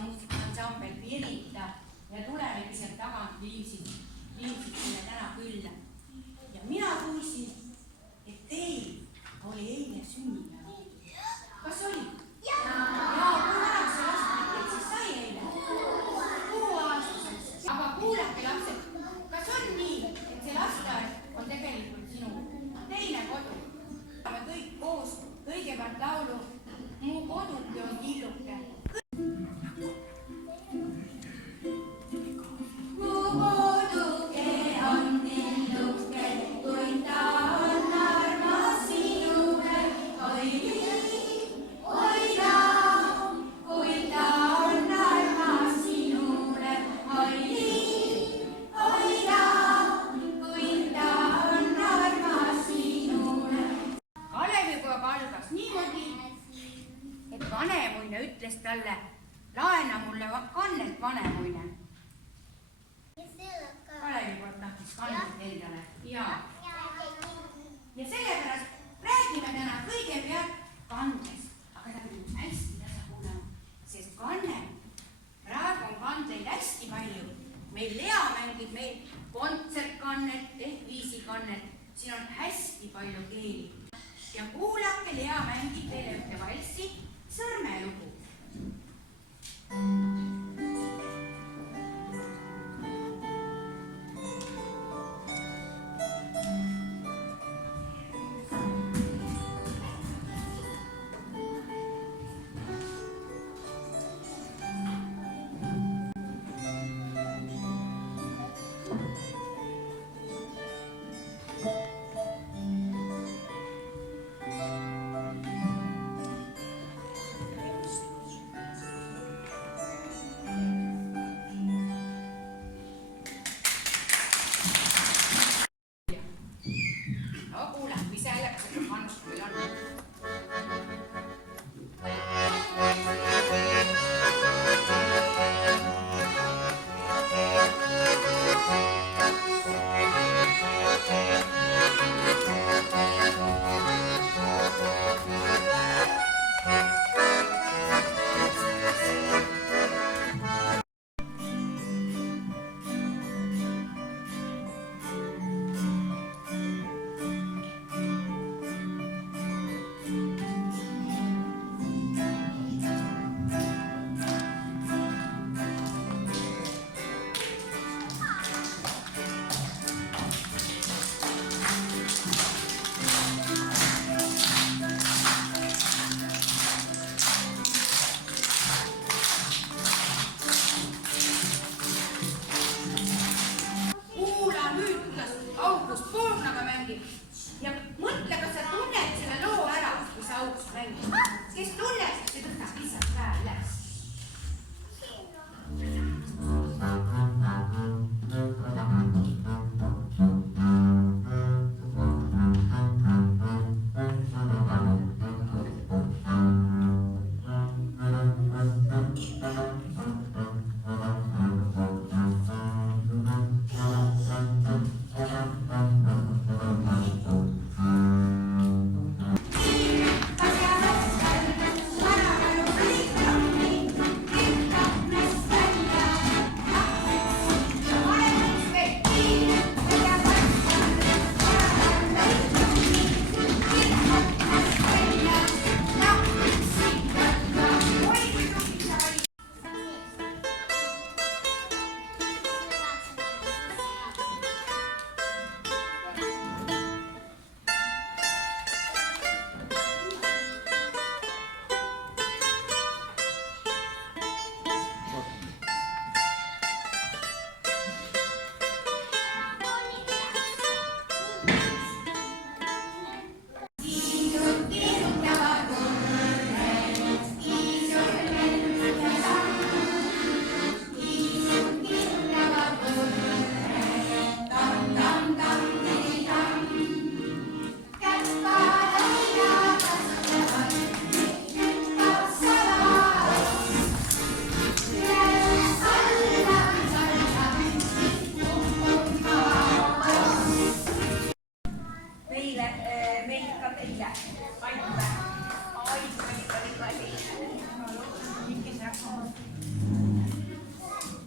muusikansambel Pirita ja tulemegi sealt tagant viimsid sinna täna külla. Ja mina kuulsin, et teil oli eile sünnipäev. Kas oli? Jaa, kui vanaks see lasteaed teil siis sai eile? 6-aastaseks. Aga kuulake, lapsed, kas on nii, et see lasteaed on tegelikult sinu teine kodu? Me kõik koos kõigepealt laulu Mu koduke on killuke. Vanemuine ütles talle, laena mulle kannet, vanemuine. Kalevi poolt tahtis kannet endale. Ja sellepärast räägime täna kõigepealt kandest. Aga ta pidi hästi tasa kuulama, sest kanne, praegu on kandeid hästi palju. Meil Lea mängib meil kontsertkannet ehk viisikannet. Siin on hästi palju keeli. Ja